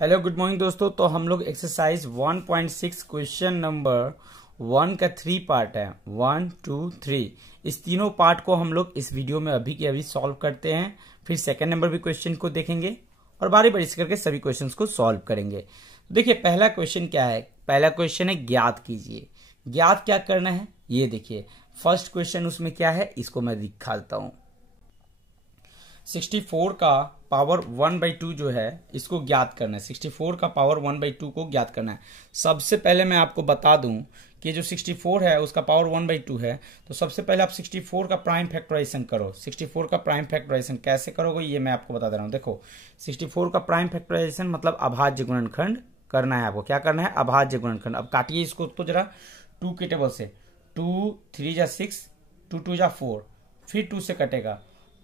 Hello good morning दोस्तों। तो हम लोग एक्सरसाइज 1.6 क्वेश्चन नंबर 1 का 3 पार्ट है, 1, 2, 3। इस तीनों पार्ट को हम लोग इस वीडियो में अभी के अभी सॉल्व करते हैं। फिर सेकंड नंबर भी क्वेश्चन को देखेंगे और बारी बारी से करके सभी क्वेश्चन को सॉल्व करेंगे। तो देखिए पहला क्वेश्चन क्या है। पहला क्वेश्चन है ज्ञात कीजिए। ज्ञात क्या करना है ये देखिए। फर्स्ट क्वेश्चन उसमें क्या है इसको मैं दिखाता हूं। 64 का पावर 1/2 जो है इसको ज्ञात करना है। 64 का पावर 1/2 को ज्ञात करना है। सबसे पहले मैं आपको बता दूं कि जो 64 है उसका पावर 1/2 है। तो सबसे पहले आप 64 का प्राइम फैक्टराइजेशन करो। 64 का प्राइम फैक्टराइजेशन कैसे करोगे ये मैं आपको बता दे रहा हूं। देखो 64 का प्राइम फैक्टराइजेशन मतलब अभाज्य गुणनखंड करना है। आपको क्या करना है, अभाज्य गुणनखंड। अब काटिए इसको तो जरा 2 के टेबल से। 2 3 जा 6, 2 2 जा 4, फिर 2 से कटेगा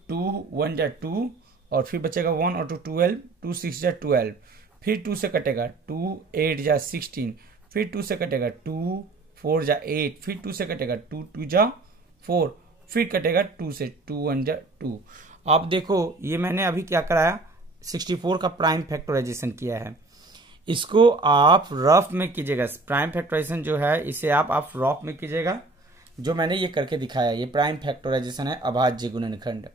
2 1 जा 2 और फिर बचेगा 1 और 2 12, 2 6 जा 12, फिर 2 से कटेगा 2 8 जा 16, फिर 2 से कटेगा 2 4 जा 8, फिर 2 से कटेगा 2 2 जा 4, फिर कटेगा 2 से 2 1 जा 2। आप देखो ये मैंने अभी क्या कराया, 64 का प्राइम फैक्टराइजेशन किया है। इसको आप रफ में कीजिएगा। प्राइम फैक्टराइजेशन जो है इसे आप रफ में कीजिएगा। जो मैंने ये करके दिखाया ये प्राइम फैक्टराइजेशन है अभाज्य गुणनखंड।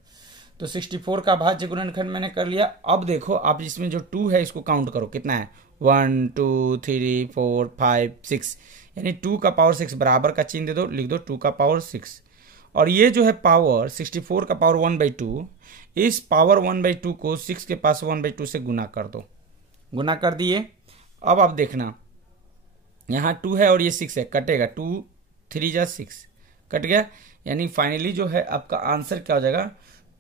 तो 64 का अभाज्य गुणनखंड मैंने कर लिया। अब देखो आप इसमें जो 2 है इसको काउंट करो कितना है, 1 2 3 4 5 6, यानी 2 का पावर 6 बराबर का चिन्ह दे दो, लिख दो 2 का पावर 6। और ये जो है पावर 64 का पावर 1/2, इस पावर 1/2 को 6 के पास 1/2 से गुना कर दो। गुना कर दिए। अब आप देखना यहाँ 2 है और ये 6 है, कटेगा 2 3 जा 6, कट गया। यानी फाइनली जो है आपका आंसर क्या हो जाएगा,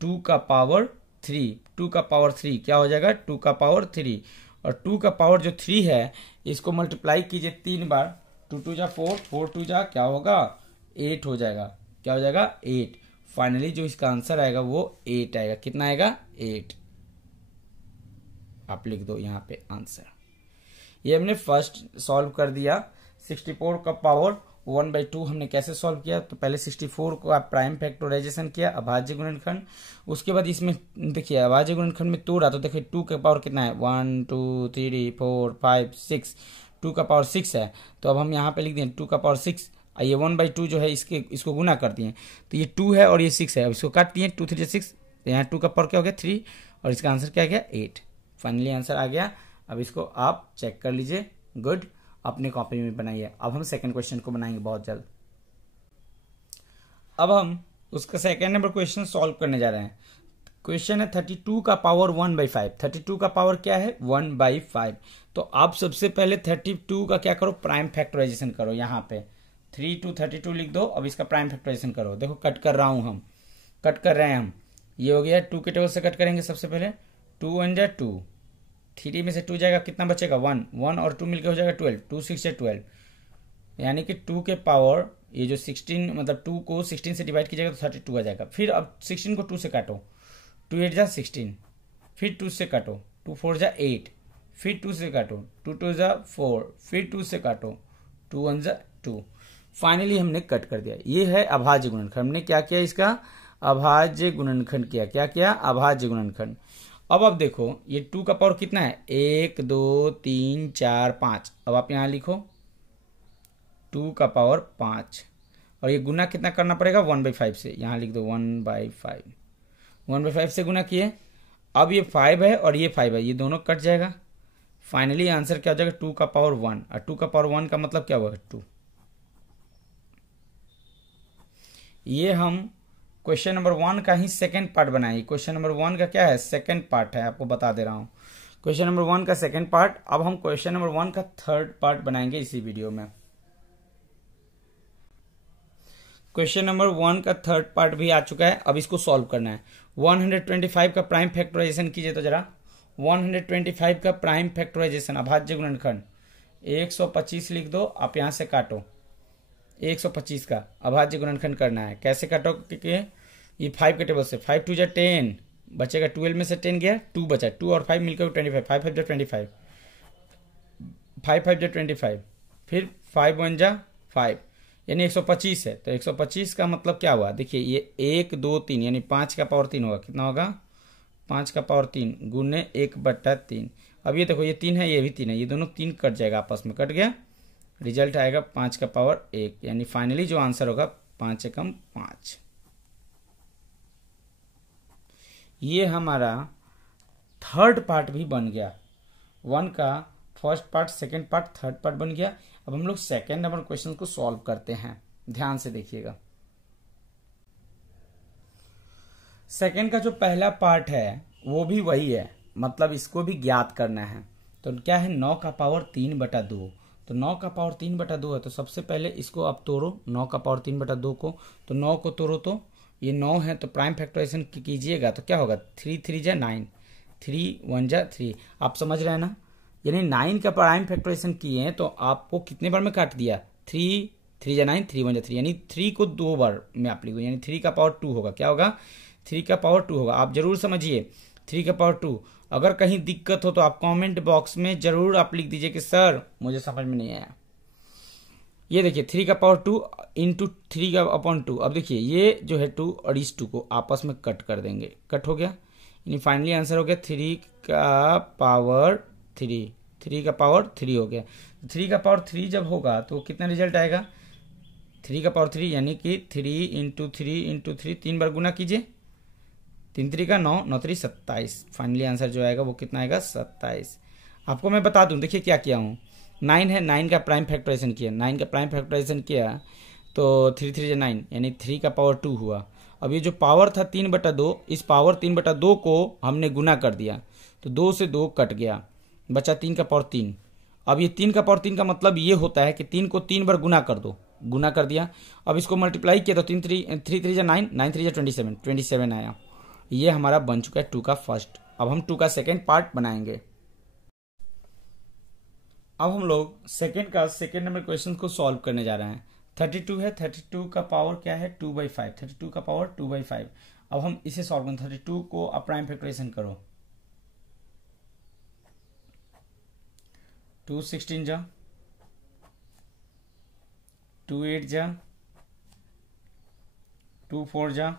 2 का पावर 3। 2 का पावर 3 क्या हो जाएगा, 2 का पावर 3। और 2 का पावर जो 3 है इसको मल्टीप्लाई कीजिए 3 बार। 2 2 जा 4, 4 2 जा क्या होगा 8 हो जाएगा। क्या हो जाएगा 8। फाइनली जो इसका आंसर आएगा वो 8 आएगा। कितना आएगा 8। आप लिख दो यहाँ पे आंसर। ये हमने फर्स्ट सॉल्व कर दिया। 64 का पावर 1/2 हमने कैसे सॉल्व किया, तो पहले 64 को आप प्राइम फैक्टराइजेशन किया अभाज्य गुणनखंड। उसके बाद इसमें देखिए अभाज्य गुणनखंड में 2 रहा तो देखिए 2 का पावर कितना है, 1 2 3 4 5 6, 2 का पावर 6 है। तो अब हम यहाँ पे लिख दिए 2 का पावर 6। ये 1/2 जो है इसको गुना कर दिए तो ये 2 है और ये 6 है। अब इसको काट दिए 2 3 6, तो यहाँ 2 का पावर क्या हो गया 3 और इसका आंसर क्या गया 8। फाइनली आंसर आ गया। अब इसको आप चेक कर लीजिए। गुड, अपने कॉपी में बनाइए। अब हम सेकंड क्वेश्चन को बनाएंगे बहुत जल्द। अब हम उसका सेकंड नंबर क्वेश्चन सॉल्व करने जा रहे हैं। क्वेश्चन है 32 का पावर 1/5। 32 का पावर क्या है 1/5। तो आप सबसे पहले 32 का क्या करो, प्राइम फैक्टराइजेशन करो। यहाँ पे 3 2 32 लिख दो। अब इसका प्राइम फैक्टराइजेशन करो। देखो कट कर रहा हूं, हम कट कर रहे हैं हम। ये हो गया 2 के टेबल से कट करेंगे सबसे पहले। 2 1 जा 2, 3 में से 2 जाएगा कितना बचेगा 1, 1 और 2 मिलकर हो जाएगा 12, 2 6 से 12, यानी कि 2 के पावर ये जो 16 मतलब 2 को 16 से डिवाइड कीजिएगा तो 32 आ जाएगा। फिर अब 16 को 2 से काटो, 2 8 जा 16, फिर 2 से काटो, 2 4 जा 8, फिर 2 से काटो, 2 2 जा 4, फिर 2 से काटो, 2 1 जा 2। फाइनली हमने कट कर दिया। ये है अभाज्य गुणनखंड। हमने क्या किया, इसका अभाज्य गुणनखंड किया। क्या किया, अभाज्य गुणनखंड। अब आप देखो ये 2 का पावर कितना है 1 2 3 4 5। अब आप यहां लिखो 2 का पावर 5 और ये गुना कितना करना पड़ेगा 1/5 से। यहां लिख दो 1/5। 1/5 से गुना किए। अब ये 5 है और ये 5 है, ये दोनों कट जाएगा। फाइनली आंसर क्या हो जाएगा 2 का पावर 1। और 2 का पावर 1 का मतलब क्या होगा 2। ये हम क्वेश्चन नंबर 1 का ही सेकंड पार्ट बनाए। क्वेश्चन नंबर 1 का क्या है, सेकंड पार्ट है, आपको बता दे रहा हूं। क्वेश्चन नंबर 1 का सेकंड पार्ट। अब हम क्वेश्चन नंबर 1 का थर्ड पार्ट बनाएंगे इसी वीडियो में। क्वेश्चन नंबर 1 का थर्ड पार्ट भी आ चुका है। अब इसको सॉल्व करना है। 125 का प्राइम फैक्टराइजेशन कीजिए तो जरा। 125 का प्राइम फैक्टराइजेशन अभाज्य गुणनखंड 125 लिख दो। आप यहां से काटो 125 का अभाज्य गुणनखंड करना है। कैसे काटो, क्योंकि ये 5 के टेबल से 5 2 जा 10 बचेगा, 12 में से 10 गया 2 बचा, 2 और 5 मिलकर 25, 5 5 जा 25, 5 5 जा 25, फिर 5 1 जा 5, यानी 125 है। तो 125 का मतलब क्या हुआ, देखिए ये 1 2 3 यानी 5 का पावर 3 होगा। कितना होगा 5 का पावर 3 गुने 1/3। अब ये देखो ये 3 है, ये भी 3 है, ये दोनों 3 कट जाएगा, आपस में कट गया, रिजल्ट आएगा 5 का पावर 1, यानी फाइनली जो आंसर होगा 5 एकम 5। ये हमारा थर्ड पार्ट भी बन गया। 1 का first part, second part, third part बन गया। अब हम लोग सेकेंड नंबर क्वेश्चन को सॉल्व करते हैं, ध्यान से देखिएगा। सेकेंड का जो पहला पार्ट है वो भी वही है, मतलब इसको भी ज्ञात करना है। तो क्या है, 9 का पावर 3/2। तो 9 का पावर 3/2 है, तो सबसे पहले इसको आप तोड़ो, 9 का पावर 3/2 को। तो 9 को तोड़ो तो ये 9 है, तो प्राइम फैक्टराइजेशन कीजिएगा तो क्या होगा, 3 3 जा 9, 3 1 जा 3। आप समझ रहे हैं ना, यानी 9 का प्राइम फैक्टराइजेशन किए हैं तो आपको कितने बार में काट दिया, 3 3 जा 9, 3 1 जा 3, यानी 3 को 2 बार में आप लिखो, यानी 3 का पावर 2 होगा। क्या होगा, 3 का पावर 2 होगा। आप जरूर समझिए 3 का पावर 2। अगर कहीं दिक्कत हो तो आप कमेंट बॉक्स में जरूर आप लिख दीजिए कि सर मुझे समझ में नहीं आया। ये देखिए 3 का पावर 2 इंटू 3 का अपॉन 2। अब देखिए ये जो है 2 और इस 2 को आपस में कट कर देंगे, कट हो गया, यानी फाइनली आंसर हो गया 3 का पावर 3। 3 का पावर 3 हो गया। 3 का पावर 3 जब होगा तो कितना रिजल्ट आएगा, 3 का पावर 3, यानी कि 3 इंटू 3 इंटू 3, 3 बार गुना कीजिए, 3 3 का 9, 9 3 27। फाइनली आंसर जो आएगा वो कितना आएगा, 27। आपको मैं बता दूं, देखिए क्या किया हूँ, 9 है, 9 का प्राइम फैक्टराइजेशन किया, 9 का प्राइम फैक्टराइजेशन किया तो 3 3 जा 9, यानी 3 का पावर 2 हुआ। अब ये जो पावर था 3/2, इस पावर 3/2 को हमने गुना कर दिया, तो 2 से 2 कट गया, बचा 3 का पावर 3। अब ये 3 का पावर 3 का मतलब ये होता है कि 3 को 3 बार गुना कर दो, गुना कर दिया। अब इसको मल्टीप्लाई किया तो 3 3 जा 9, 9 3 जा 27, 27 आया। ये हमारा बन चुका है 2 का फर्स्ट। अब हम 2 का सेकेंड पार्ट बनाएंगे। अब हम लोग सेकेंड नंबर क्वेश्चन को सॉल्व करने जा रहे हैं। 32 है, 32 का पावर क्या है, 2/5, 32 का पावर 2/5। अब हम इसे सॉल्व करें, 32 को आप प्राइम फैक्टराइजेशन करो, 2 16 जा, 2 8 जा, 2 4 जा,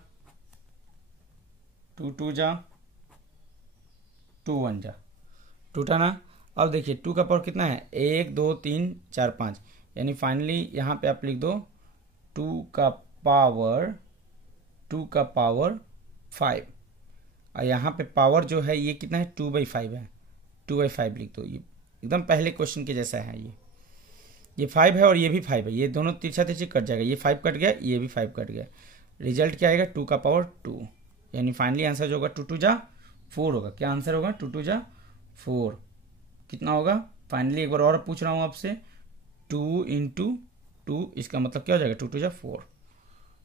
2 2 जा, 2 1 जा, टूटा ना। अब देखिए 2 का पावर कितना है, 1 2 3 4 5, यानी फाइनली यहाँ पे आप लिख दो 2 का पावर 5। और यहाँ पे पावर जो है ये कितना है, 2/5 है, 2/5 लिख दो। ये एकदम पहले क्वेश्चन के जैसा है। ये 5 है और ये भी 5 है, ये दोनों तिरछा तिरछी कट जाएगा, ये 5 कट गया, ये भी 5 कट गया। रिजल्ट क्या आएगा, 2 का पावर 2, यानी फाइनली आंसर जो होगा 2 2 जा 4 होगा। क्या आंसर होगा, 2 2 जा 4। कितना होगा, फाइनली एक बार और पूछ रहा हूं आपसे, 2 इंटू 2, इसका मतलब क्या हो जाएगा, 2 2 जा 4,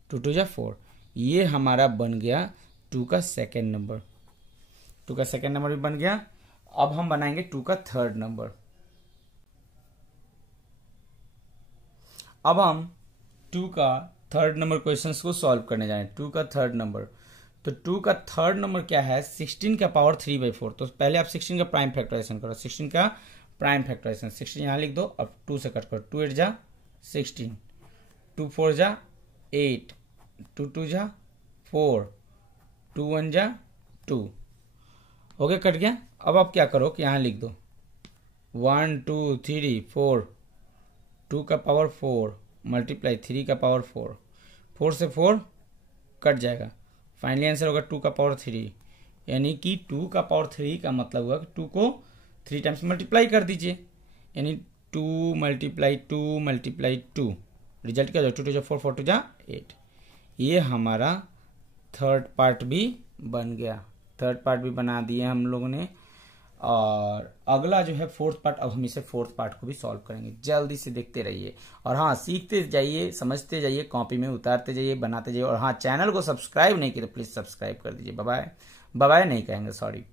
2 2 जा 4। ये हमारा बन गया 2 का सेकेंड नंबर। 2 का सेकेंड नंबर भी बन गया। अब हम बनाएंगे 2 का थर्ड नंबर। अब हम 2 का थर्ड नंबर क्वेश्चंस को सॉल्व करने जा रहे हैं। 2 का थर्ड नंबर, तो 2 का थर्ड नंबर क्या है, 16 का पावर 3/4। तो पहले आप 16 का प्राइम फैक्टराइजेशन करो, 16 का प्राइम फैक्टराइजेशन, 16 यहाँ लिख दो। अब 2 से कट करो, 2 8 जा 16, 2 4 जा 8, 2 2 जा 4, 2 1 जा 2, हो गया, कट गया। अब आप क्या करो कि यहाँ लिख दो 1 2 3 4, 2 का पावर 4 मल्टीप्लाई 3 का पावर 4, 4 से 4 कट जाएगा, फाइनली आंसर होगा 2 का पावर 3। यानी कि 2 का पावर 3 का मतलब हुआ कि 2 को 3 टाइम्स मल्टीप्लाई कर दीजिए, यानी 2 मल्टीप्लाई 2 मल्टीप्लाई 2, रिजल्ट क्या हो जाएगा, 2 2 जा 4, 4 2 जा 8। ये हमारा थर्ड पार्ट भी बन गया, थर्ड पार्ट भी बना दिए हम लोगों ने। और अगला जो है फोर्थ पार्ट, अब हम इसे फोर्थ पार्ट को भी सॉल्व करेंगे। जल्दी से देखते रहिए और हाँ, सीखते जाइए, समझते जाइए, कॉपी में उतारते जाइए, बनाते जाइए। और हाँ, चैनल को सब्सक्राइब नहीं किया तो प्लीज सब्सक्राइब कर दीजिए। बाय बाय नहीं कहेंगे, सॉरी।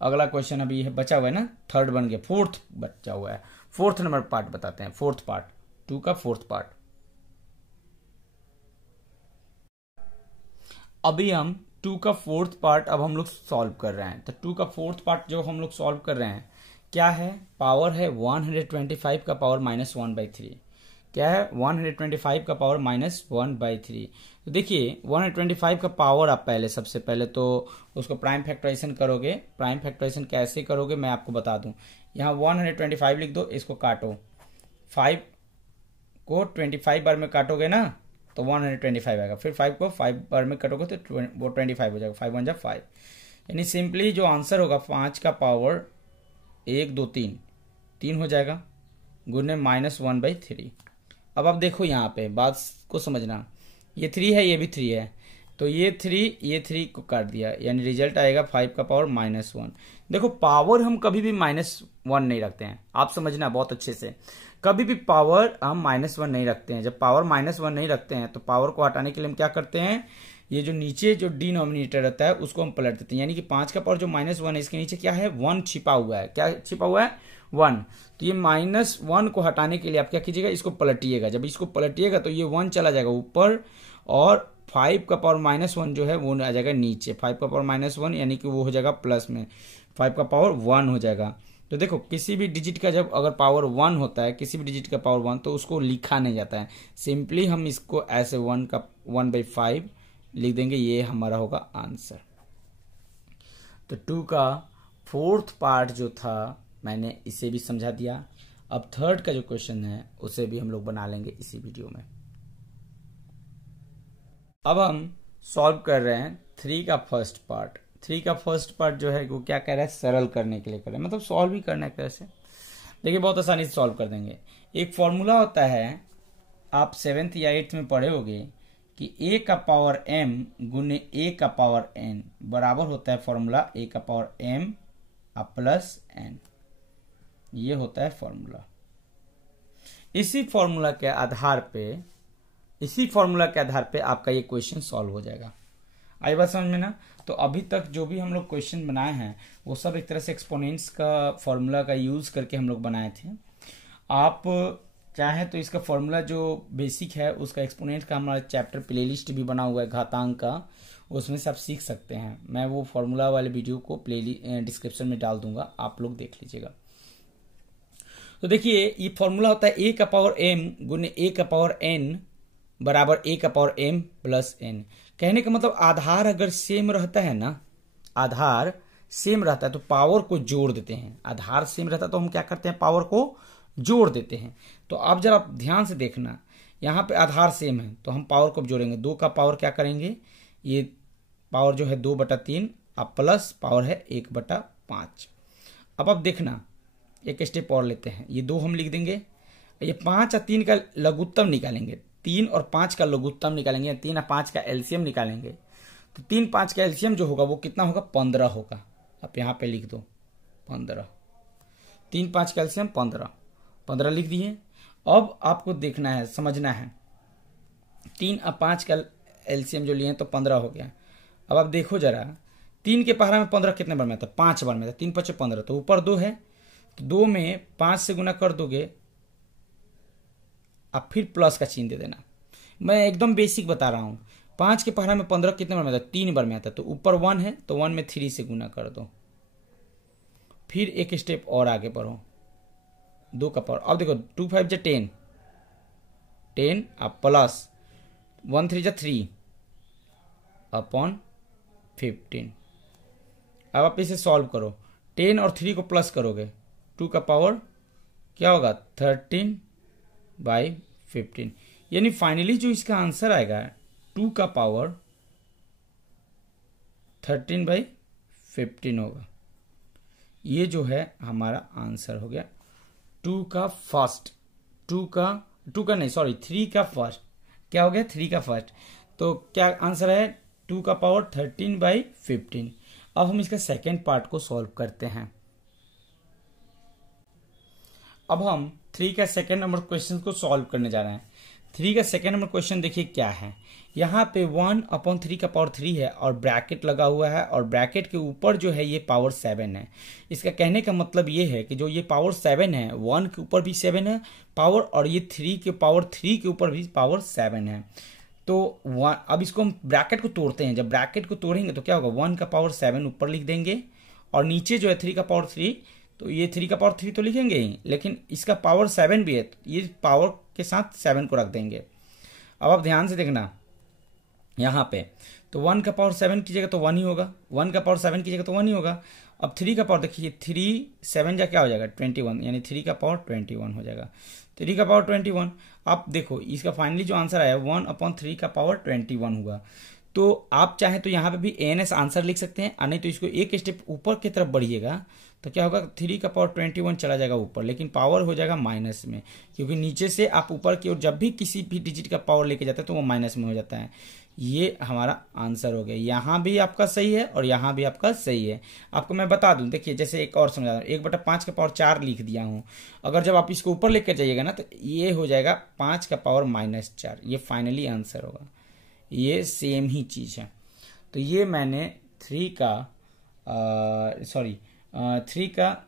अगला क्वेश्चन अभी है बचा हुआ है ना, थर्ड बन गया, फोर्थ बचा हुआ है। फोर्थ नंबर पार्ट बताते हैं, फोर्थ पार्ट, 2 का फोर्थ पार्ट। अभी हम 2 का फोर्थ पार्ट अब हम लोग सॉल्व कर रहे हैं। तो 2 का फोर्थ पार्ट जो हम लोग सॉल्व कर रहे हैं क्या है, पावर है 125 का पावर -1/3। क्या है 125 का पावर -1/3। तो देखिए 125 का पावर आप पहले सबसे पहले तो उसको प्राइम फैक्टराइजेशन करोगे। प्राइम फैक्टराइजेशन कैसे करोगे मैं आपको बता दूं। यहाँ 125 लिख दो, इसको काटो, 5 को 25 बार में काटोगे ना तो 125 आएगा, फिर 5 को 5 बार में काटोगे तो वो 25 हो जाएगा, 5 1 जा 5। यानी सिंपली जो आंसर होगा 5 का पावर 1 2 3 हो जाएगा, गुने -1/3। अब आप देखो यहाँ पे बात को समझना, ये 3 है, ये भी 3 है, तो ये 3 को काट दिया, यानी रिजल्ट आएगा 5 का पावर -1। देखो पावर हम कभी भी -1 नहीं रखते हैं, आप समझना बहुत अच्छे से। कभी भी पावर हम -1 नहीं रखते हैं। जब पावर -1 नहीं रखते हैं तो पावर को हटाने के लिए हम क्या करते हैं, ये जो नीचे जो डिनोमिनेटर रहता है उसको हम पलट देते हैं। यानी कि 5 का पावर जो -1 है, इसके नीचे क्या है, 1 छिपा हुआ है। क्या छिपा हुआ है, 1। तो ये -1 को हटाने के लिए आप क्या कीजिएगा, इसको पलटिएगा। जब इसको पलटिएगा तो ये 1 चला जाएगा ऊपर, और 5 का पावर -1 जो है वो आ जाएगा नीचे। 5 का पावर -1 यानी कि वो हो जाएगा प्लस में, 5 का पावर 1 हो जाएगा। तो देखो किसी भी डिजिट का जब अगर पावर 1 होता है, किसी भी डिजिट का पावर 1, तो उसको लिखा नहीं जाता है, सिंपली हम इसको ऐसे 1/5 लिख देंगे, ये हमारा होगा आंसर। तो 2 का 4th पार्ट जो था मैंने इसे भी समझा दिया। अब 3rd का जो क्वेश्चन है उसे भी हम लोग बना लेंगे इसी वीडियो में। अब हम सॉल्व कर रहे हैं 3 का फर्स्ट पार्ट। 3 का फर्स्ट पार्ट जो है वो क्या कह रहा है, सरल करने के लिए कर रहे हैं, मतलब सॉल्व ही करना है कैसे। देखिए बहुत आसानी से सॉल्व कर देंगे। एक फॉर्मूला होता है, आप 7th या 8th में पढ़े होगे कि a का पावर m गुने a का पावर n बराबर होता है फॉर्मूला a का पावर m प्लस n। ये होता है फॉर्मूला। इसी फॉर्मूला के आधार पे आपका ये क्वेश्चन सॉल्व हो जाएगा। आई बात समझ में ना। तो अभी तक जो भी हम लोग क्वेश्चन बनाए हैं वो सब एक तरह से एक्सपोनेंट्स का फॉर्मूला का यूज करके हम लोग बनाए थे। आप चाहे तो इसका फॉर्मूला जो बेसिक है उसका एक्सपोनेंट का हमारा चैप्टर प्लेलिस्ट भी बना हुआ है घातांक का, उसमें से आप सीख सकते हैं। मैं वो फॉर्मूला वाले वीडियो को डिस्क्रिप्शन में डाल दूंगा, आप लोग देख लीजिएगा। तो देखिए ये फॉर्मूला होता है a का पावर m गुने a का पावर n बराबर a का पावर m प्लस n। कहने का मतलब आधार अगर सेम रहता है ना, आधार सेम रहता है तो पावर को जोड़ देते हैं। आधार सेम रहता है तो हम क्या करते हैं, पावर को जोड़ देते हैं। तो अब जरा ध्यान से देखना, यहाँ पे आधार सेम है तो हम पावर को जोड़ेंगे। 2 का पावर क्या करेंगे, ये पावर जो है 2/3 अब प्लस पावर है 1/5। अब देखना एक स्टेप और लेते हैं, ये 2 हम लिख देंगे, ये 5 और 3 का लघुत्तम निकालेंगे, 3 और 5 का लघुत्तम निकालेंगे, 3 और 5 का एलसीएम निकालेंगे। तो 3 5 का एलसीएम जो होगा वो कितना होगा, 15 होगा। आप यहाँ पे लिख दो 15, 3 5 का एलसीएम 15 लिख दिए। अब आपको देखना है, समझना है, 3 और 5 का एलसीएम जो लिए तो 15 हो गया। अब आप देखो जरा, 3 के पहाड़ा में 15 कितने बार में आता, 5 बार में आता, 3 5 15, तो ऊपर 2 है तो 2 में 5 से गुना कर दोगे, अब फिर प्लस का चिन्ह दे देना। मैं एकदम बेसिक बता रहा हूं। 5 के पहाड़ा में 15 कितने बार में आता, 3 बार में आता, तो ऊपर 1 है तो 1 में 3 से गुना कर दो। फिर एक स्टेप और आगे बढ़ो, 2 का पावर। अब देखो 2 5 जा 10 अब प्लस 1 3 जा 3 अपॉन 15। अब आप इसे सॉल्व करो, 10 और 3 को प्लस करोगे, 2 का पावर क्या होगा 13/15। यानी फाइनली जो इसका आंसर आएगा 2 का पावर 13/15 होगा। ये जो है हमारा आंसर हो गया 3 का फर्स्ट। क्या हो गया, 3 का फर्स्ट। तो क्या आंसर है, 2 का पावर 13/15। अब हम इसका सेकेंड पार्ट को सॉल्व करते हैं। अब हम 3 का सेकेंड नंबर क्वेश्चन को सॉल्व करने जा रहे हैं। 3 का सेकेंड नंबर क्वेश्चन देखिए क्या है, यहाँ पे 1/3 का पावर 3 है और ब्रैकेट लगा हुआ है, और ब्रैकेट के ऊपर जो है ये पावर 7 है। इसका कहने का मतलब ये है कि जो ये पावर 7 है, 1 के ऊपर भी 7 है पावर, और ये 3 के पावर 3 के ऊपर भी पावर 7 है। तो अब इसको हम ब्रैकेट को तोड़ते हैं। जब ब्रैकेट को तोड़ेंगे तो क्या होगा, 1 का पावर 7 ऊपर लिख देंगे, और नीचे जो है 3 का पावर 3, तो ये 3 का पावर 3 तो लिखेंगे ही, लेकिन इसका पावर 7 भी है, तो ये पावर के साथ 7 को रख देंगे। अब आप ध्यान से देखना यहाँ पे, तो 1 का पावर 7 कीजिएगा तो 1 ही होगा, 1 का पावर 7 कीजिएगा तो 1 ही होगा। अब 3 का पावर देखिए, 3 7 जा क्या हो जाएगा 21, यानी 3 का पावर 21 हो जाएगा, 3 का पावर 21। अब देखो इसका फाइनली जो आंसर आया 1/3 का पावर 21 हुआ। तो आप चाहे तो यहाँ पे भी ANS आंसर लिख सकते हैं, नहीं तो इसको एक स्टेप ऊपर की तरफ बढ़िएगा तो क्या होगा, 3 का पावर 21 चला जाएगा ऊपर, लेकिन पावर हो जाएगा माइनस में, क्योंकि नीचे से आप ऊपर की ओर जब भी किसी भी डिजिट का पावर लेके जाते हैं तो वो माइनस में हो जाता है। ये हमारा आंसर हो गया। यहाँ भी आपका सही है और यहाँ भी आपका सही है। आपको मैं बता दूं, देखिए जैसे एक और समझा दूं, 1/5 का पावर 4 लिख दिया हूँ, अगर जब आप इसको ऊपर लेकर जाइएगा ना तो ये हो जाएगा 5 का पावर -4, ये फाइनली आंसर होगा। ये सेम ही चीज़ है। तो ये मैंने 3 का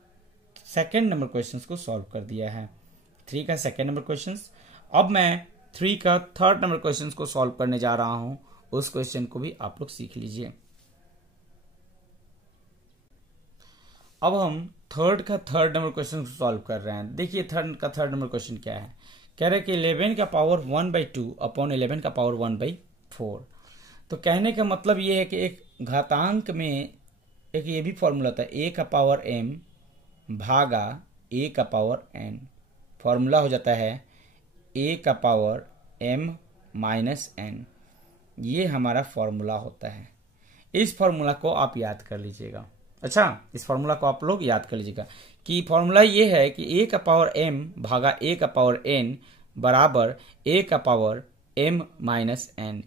सेकेंड नंबर क्वेश्चन को सॉल्व कर दिया है, 3 का सेकेंड नंबर क्वेश्चन। अब मैं 3 का थर्ड नंबर क्वेश्चन को सॉल्व करने जा रहा हूं, उस क्वेश्चन को भी आप लोग सीख लीजिए। अब हम थर्ड का थर्ड नंबर क्वेश्चन को सॉल्व कर रहे हैं। देखिए थर्ड का थर्ड नंबर क्वेश्चन क्या है, कह रहे कि 11 का पावर 1/2 अपॉन 11 का पावर 1/4। तो कहने का मतलब ये है कि एक घातांक में एक ये भी फॉर्मूला होता है, a का पावर m भागा a का पावर n। फॉर्मूला हो जाता है a का पावर m -n। ये हमारा फॉर्मूला होता है। इस फॉर्मूला को आप याद कर लीजिएगा। अच्छा, इस फॉर्मूला को आप लोग याद कर लीजिएगा कि फॉर्मूला ये है कि a का पावर m भागा a का पावर n बराबर a का पावर m -n।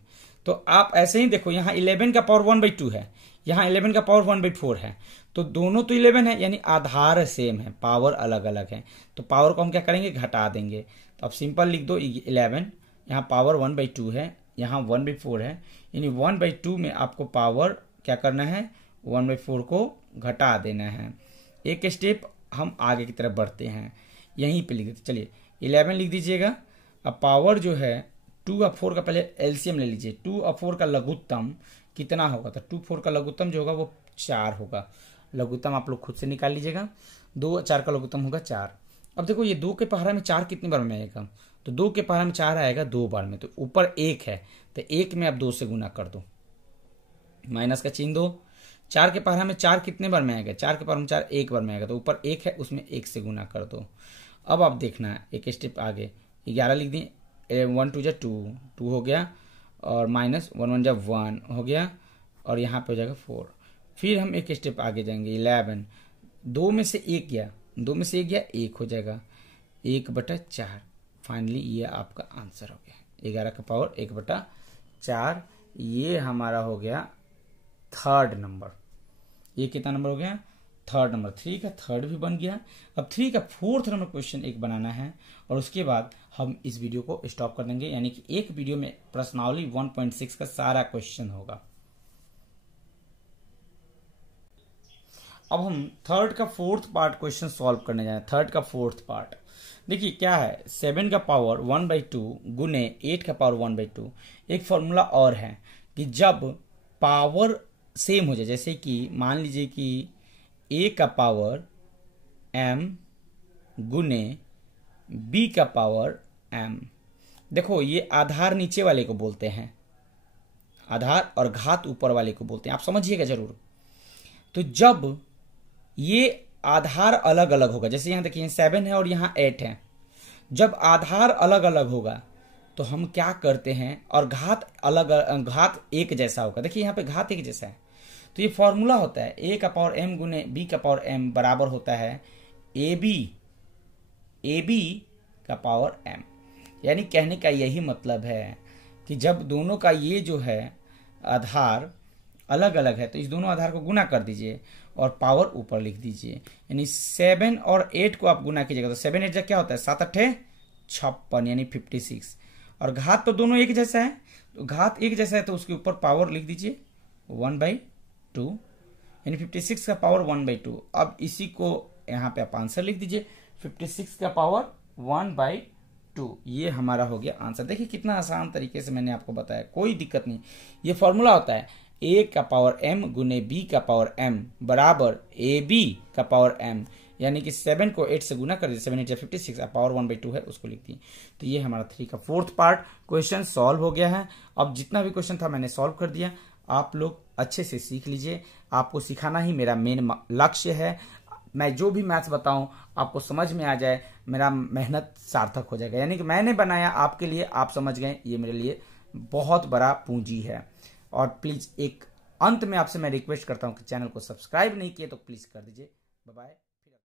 तो आप ऐसे ही देखो, यहाँ 11 का पावर 1/2 है, यहाँ 11 का पावर 1/4 है, तो दोनों तो 11 है, यानी आधार सेम है, पावर अलग अलग है। तो पावर को हम क्या करेंगे, घटा देंगे। तो आप सिंपल लिख दो 11, यहाँ पावर 1/2 है, यहाँ 1/4 है, यानी 1/2 में आपको पावर क्या करना है, 1/4 को घटा देना है। एक स्टेप हम आगे की तरफ बढ़ते हैं, यहीं पे लिख देते, चलिए 11 लिख दीजिएगा। अब पावर जो है 2 और 4 का पहले एलसीएम ले लीजिए, 2 और 4 का लघुत्तम कितना होगा, तो 2 4 का लघुत्तम जो होगा वो 4 होगा। लघुत्तम आप लोग खुद से निकाल लीजिएगा, 2 और 4 का लघुत्तम होगा 4। अब देखो ये 2 के पहाड़ा में 4 कितनी बार में आएगा, तो 2 के पहाड़ा में 4 आएगा 2 बार में, तो ऊपर 1 है तो 1 में आप 2 से गुना कर दो, माइनस का चिन्ह दो। 4 के पहाड़ा में 4 कितने बार में आएगा, 4 के पहाड़ा में 4 1 बार में आएगा, तो ऊपर 1 है उसमें 1 से गुना कर दो। अब आप देखना है एक स्टेप आगे, 11 लिख दिए, 1 2 जा 2 हो गया, और माइनस 1 1 जा 1 हो गया, और यहाँ पे हो जाएगा 4। फिर हम एक स्टेप आगे जाएंगे, 11, 2 में से 1 गया, 2 में से 1 गया 1 हो जाएगा, 1/4। फाइनली ये आपका आंसर हो गया 11 का पावर 1/4। ये हमारा हो गया थर्ड नंबर। ये कितना नंबर हो गया, थर्ड नंबर। 3 का थर्ड भी बन गया। अब 3 का फोर्थ नंबर क्वेश्चन एक बनाना है, और उसके बाद हम इस वीडियो को स्टॉप कर देंगे, यानी कि एक वीडियो में प्रश्नावली 1.6 का सारा क्वेश्चन होगा। अब हम थर्ड का फोर्थ पार्ट क्वेश्चन सॉल्व करने जा रहे हैं। थर्ड का फोर्थ पार्ट देखिए क्या है, 7 का पावर 1/2 गुने 8 का पावर 1/2। एक फॉर्मूला और है कि जब पावर सेम हो जाए, जैसे कि मान लीजिए कि a का पावर m गुने b का पावर m। देखो ये आधार नीचे वाले को बोलते हैं, आधार और घात ऊपर वाले को बोलते हैं, आप समझिएगा जरूर। तो जब ये आधार अलग अलग होगा, जैसे यहाँ देखिए 7 है और यहाँ 8 है, जब आधार अलग अलग होगा तो हम क्या करते हैं, और घात अलग, घात एक जैसा होगा, देखिए यहाँ पे घात एक जैसा है, तो ये फॉर्मूला होता है a का पावर m गुने b का पावर m बराबर होता है ab का पावर m। यानी कहने का यही मतलब है कि जब दोनों का ये जो है आधार अलग अलग है तो इस दोनों आधार को गुना कर दीजिए और पावर ऊपर लिख दीजिए। यानी 7 और 8 को आप गुना कीजिएगा तो 7 8 जा क्या होता है, 7 8 56 यानी 56। और घात तो दोनों एक जैसा है, तो घात एक जैसा है तो उसके ऊपर पावर लिख दीजिए 1/2, यानी 56 का पावर 1/2। अब इसी को यहाँ पे आप आंसर लिख दीजिए, 56 का पावर 1/2। ये हमारा हो गया आंसर। देखिए कितना आसान तरीके से मैंने आपको बताया, कोई दिक्कत नहीं। ये फॉर्मूला होता है a का पावर m गुने b का पावर m बराबर ab का पावर m। यानी कि 7 को 8 से गुना कर दिए, 7 8 या 56, पावर 1/2 है उसको लिख दिए। तो ये हमारा 3 का 4th पार्ट क्वेश्चन सॉल्व हो गया है। अब जितना भी क्वेश्चन था मैंने सॉल्व कर दिया, आप लोग अच्छे से सीख लीजिए। आपको सिखाना ही मेरा मेन लक्ष्य है। मैं जो भी मैथ्स बताऊं आपको समझ में आ जाए, मेरा मेहनत सार्थक हो जाएगा। यानी कि मैंने बनाया आपके लिए, आप समझ गए, ये मेरे लिए बहुत बड़ा पूंजी है। और प्लीज एक अंत में आपसे मैं रिक्वेस्ट करता हूं कि चैनल को सब्सक्राइब नहीं किए तो प्लीज कर दीजिए। Bye bye.